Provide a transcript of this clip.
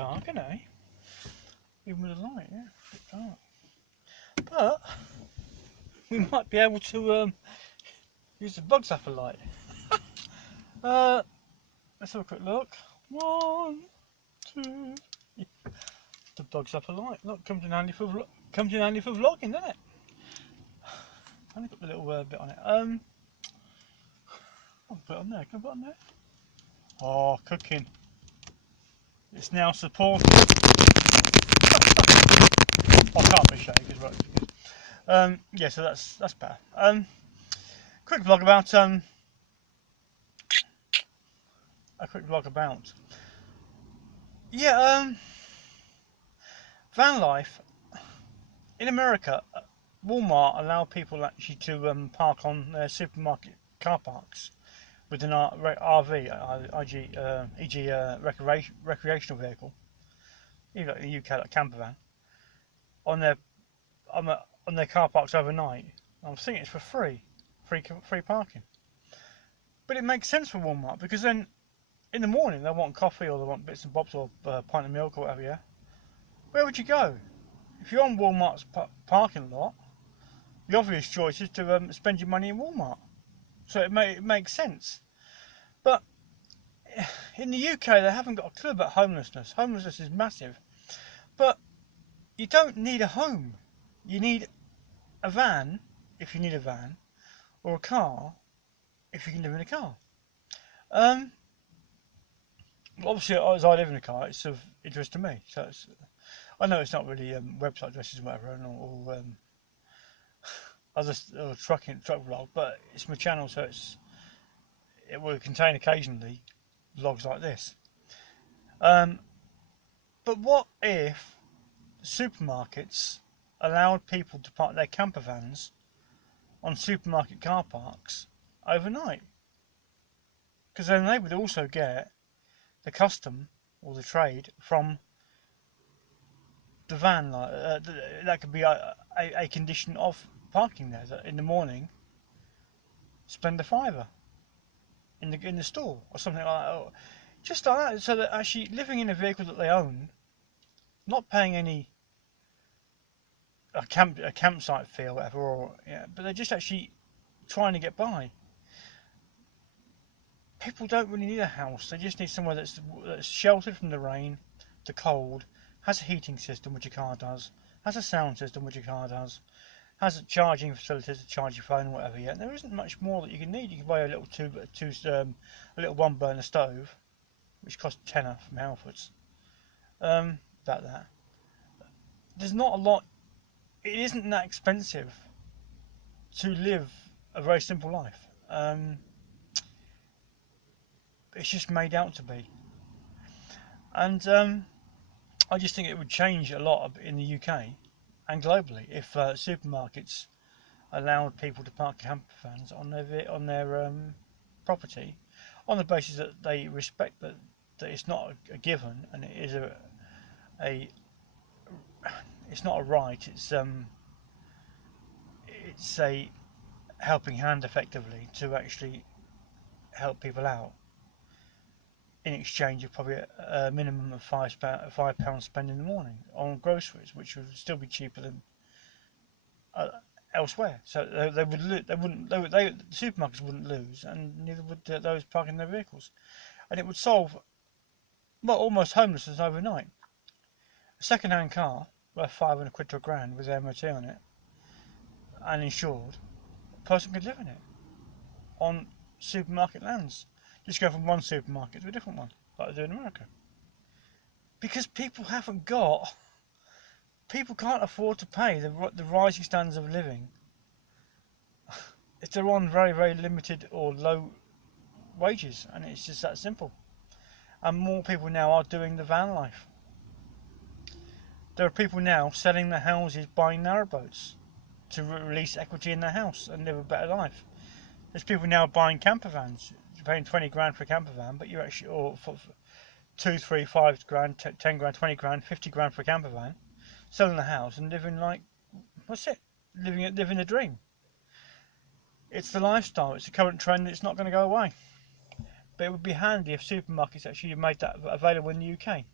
dark, isn't it? Even with the light, yeah, a bit dark. But we might be able to use the bug zapper light. Let's have a quick look. 1, 2. The bug zapper light. Look, comes in handy for vlogging, doesn't it? Only got the little bit on it. I'll put it on there. Can I put it on there? Oh, cooking. It's now supported. I can't be shaky because right. Yeah, so that's better. Quick vlog about yeah, van life in America. Walmart allow people actually to park on their supermarket car parks with an RV, e.g. recreational vehicle, even like the UK, like camper van, on their on their car parks overnight. I'm thinking it's for free parking. But it makes sense for Walmart because then in the morning they want coffee or they want bits and bobs or a pint of milk or whatever. Yeah, where would you go if you're on Walmart's parking lot? The obvious choice is to spend your money in Walmart. So it makes sense. But in the UK, they haven't got a clue about homelessness. Homelessness is massive. But you don't need a home. You need a van, if you need a van, or a car, if you can live in a car. Obviously, as I live in a car, it's of interest to me. So I know it's not really website addresses and whatever, or other truck vlog, but it's my channel, so it will contain occasionally vlogs like this. But what if supermarkets allowed people to park their camper vans on supermarket car parks overnight? Because then they would also get the custom or the trade from the van. That could be a condition of parking there. That in the morning, spend a fiver in the store or something like that. Or just like that, so that actually living in a vehicle that they own, not paying any a campsite fee or whatever, or yeah, but they're just actually trying to get by. People don't really need a house. They just need somewhere that's sheltered from the rain, the cold, has a heating system, which your car does, has a sound system, which your car does, has a charging facilities to charge your phone or whatever. Yet there isn't much more that you can need. You can buy a little a little one burner stove, which costs tenner from Halfords. About that. There's not a lot. It isn't that expensive to live a very simple life. It's just made out to be, and I just think it would change a lot in the UK and globally if supermarkets allowed people to park camper vans on their property, on the basis that they respect that it's not a given and it is a it's not a right. It's a helping hand effectively to actually help people out in exchange of probably a minimum of £5 spent in the morning on groceries, which would still be cheaper than elsewhere. So they wouldn't the supermarkets wouldn't lose, and neither would those parking their vehicles, and it would solve almost homelessness overnight. A second-hand car worth £500 to £1,000 with MOT on it and insured, a person could live in it on supermarket lands. Just go from one supermarket to a different one, like they do in America. Because people can't afford to pay the rising standards of living if they're on very, very limited or low wages, and it's just that simple. And more people now are doing the van life. There are people now selling their houses, buying narrowboats to release equity in their house and live a better life. There's people now buying camper vans. You're paying 20 grand for a camper van, but you're actually, or for 2, 3, 5 grand, 10 grand, 20 grand, 50 grand for a camper van, selling the house and living like, what's it? Living a dream. It's the lifestyle. It's the current trend. It's not going to go away. But it would be handy if supermarkets actually made that available in the UK.